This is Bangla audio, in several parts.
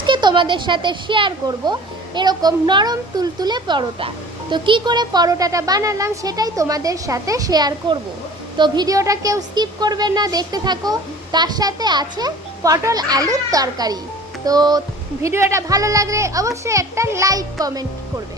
আজকে তোমাদের সাথে শেয়ার করব এরকম নরম তুলতুলে পরোটা। তো কি করে পরোটাটা বানালাম সেটাই তোমাদের সাথে শেয়ার করব। তো ভিডিওটা কেউ স্কিপ করবেন না, দেখতে থাকো। তার সাথে আছে পটল আলুর তরকারি। তো ভিডিওটা ভালো লাগলে অবশ্যই একটা লাইক কমেন্ট করবে।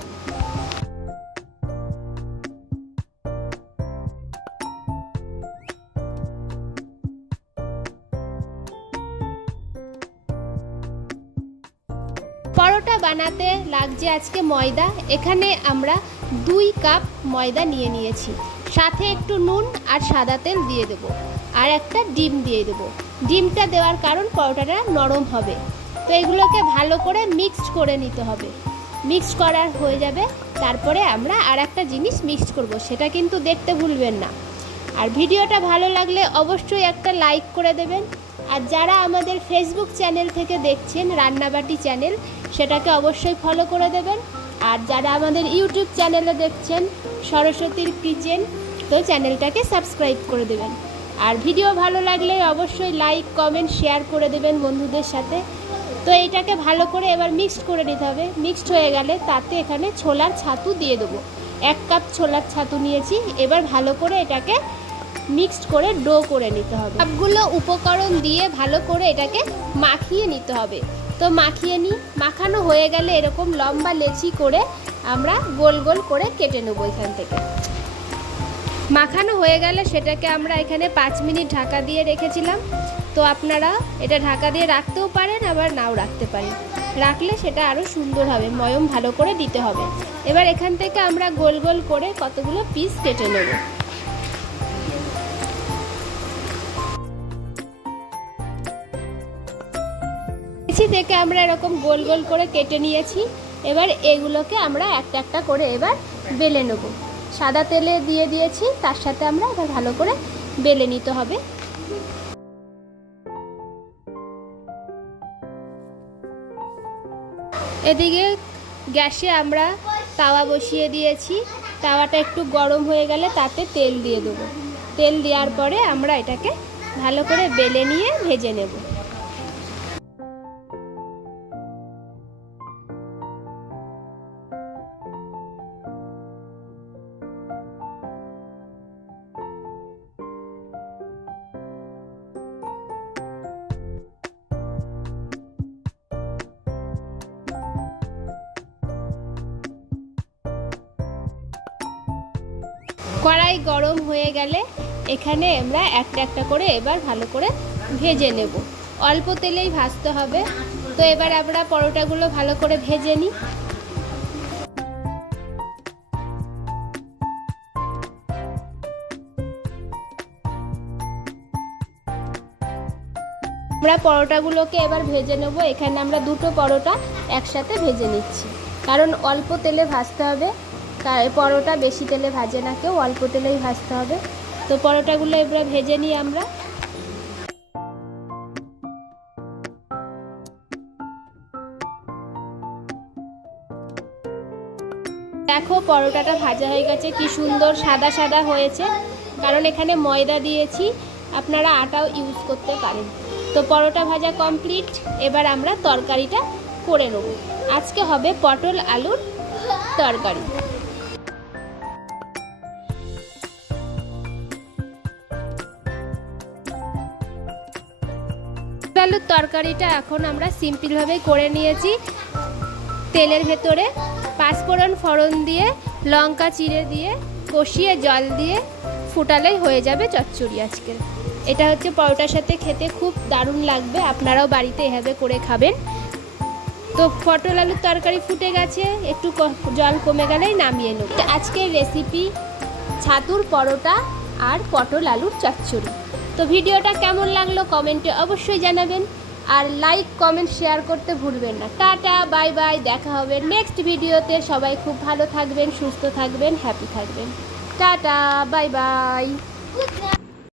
পরোটা বানাতে লাগছে আজকে ময়দা। এখানে আমরা 2 কাপ ময়দা নিয়েছি, সাথে একটু নুন আর সাদা তেল দিয়ে দেবো, আর একটা ডিম দিয়ে দেবো। ডিমটা দেওয়ার কারণ পরোটাটা নরম হবে। তো এগুলোকে ভালো করে মিক্সড করে নিতে হবে। মিক্সড করার হয়ে যাবে, তারপরে আমরা আর একটা জিনিস মিক্সড করব, সেটা কিন্তু দেখতে ভুলবেন না। আর ভিডিওটা ভালো লাগলে অবশ্যই একটা লাইক করে দেবেন। আর যারা আমাদের ফেসবুক চ্যানেল থেকে দেখছেন, রান্নাবাটি চ্যানেল, সেটাকে অবশ্যই ফলো করে দেবেন। আর যারা আমাদের ইউটিউব চ্যানেলে দেখছেন, সরস্বতীর কিচেন, তো চ্যানেলটাকে সাবস্ক্রাইব করে দেবেন। আর ভিডিও ভালো লাগলে অবশ্যই লাইক কমেন্ট শেয়ার করে দেবেন বন্ধুদের সাথে। তো এইটাকে ভালো করে এবার মিক্সড করে নিতে হবে। মিক্সড হয়ে গেলে তাতে এখানে ছোলার ছাতু দিয়ে দেবো। 1 কাপ ছোলার ছাতু নিয়েছি। এবার ভালো করে এটাকে মিক্সড করে ডো করে নিতে হবে। সবগুলো উপকরণ দিয়ে ভালো করে এটাকে মাখিয়ে নিতে হবে। তো মাখিয়ে নিই। মাখানো হয়ে গেলে এরকম লম্বা লেচি করে আমরা গোল গোল করে কেটে নেব এখান থেকে। মাখানো হয়ে গেলে সেটাকে আমরা এখানে 5 মিনিট ঢাকা দিয়ে রেখেছিলাম। তো আপনারা এটা ঢাকা দিয়ে রাখতেও পারেন, আবার নাও রাখতে পারেন। রাখলে সেটা আরও সুন্দর হবে। ময়ম ভালো করে দিতে হবে। এবার এখান থেকে আমরা গোল গোল করে কতগুলো পিস কেটে নেব। থেকে আমরা এরকম গোল গোল করে কেটে নিয়েছি। এবার এগুলোকে আমরা একটা একটা করে এবার বেলে নেব। সাদা তেলে দিয়ে দিয়েছি, তার সাথে আমরা এবার ভালো করে বেলে নিতে হবে। এদিকে গ্যাসে আমরা তাওয়া বসিয়ে দিয়েছি। তাওয়াটা একটু গরম হয়ে গেলে তাতে তেল দিয়ে দেবো। তেল দেওয়ার পরে আমরা এটাকে ভালো করে বেলে নিয়ে ভেজে নেব। কড়াই গরম হয়ে গেলে এখানে আমরা একটা একটা করে এবার ভালো করে ভেজে নেব। অল্প তেলেই ভাজতে হবে। তো এবার আমরা পরোটাগুলো ভালো করে ভেজে নিই। আমরা পরোটাগুলোকে এবার ভেজে নেব। এখানে আমরা 2টো পরোটা একসাথে ভেজে নিচ্ছি, কারণ অল্প তেলে ভাজতে হবে। পরোটা বেশি তেলে ভাজে না কেউ, অল্প তেলেই ভাজতে হবে। তো পরোটাগুলো এবার ভেজে নিই আমরা। দেখো পরোটাটা ভাজা হয়ে গেছে, কি সুন্দর সাদা সাদা হয়েছে, কারণ এখানে ময়দা দিয়েছি। আপনারা আটাও ইউজ করতে পারেন। তো পরোটা ভাজা কমপ্লিট। এবার আমরা তরকারিটা করে নেব। আজকে হবে পটল আলুর তরকারি। আলুর তরকারিটা এখন আমরা সিম্পলভাবে করে নিয়েছি। তেলের ভেতরে 5 ফোড়ন দিয়ে, লঙ্কা চিড়ে দিয়ে, কষিয়ে জল দিয়ে ফুটালেই হয়ে যাবে চচ্চড়ি আজকে। এটা হচ্ছে পরোটার সাথে খেতে খুব দারুণ লাগবে। আপনারাও বাড়িতে এভাবে করে খাবেন। তো পটল আলুর তরকারি ফুটে গেছে, একটু জল কমে গেলেই নামিয়ে নেব। আজকের রেসিপি ছাতুর পরোটা আর পটল আলুর চচ্চড়ি। তো ভিডিওটা কেমন লাগলো কমেন্টে অবশ্যই জানাবেন। আর লাইক কমেন্ট শেয়ার করতে ভুলবেন না। Tata, bye bye. দেখা হবে নেক্সট ভিডিওতে। সবাই খুব ভালো থাকবেন, সুস্থ থাকবেন, হ্যাপি থাকবেন। Tata, bye bye.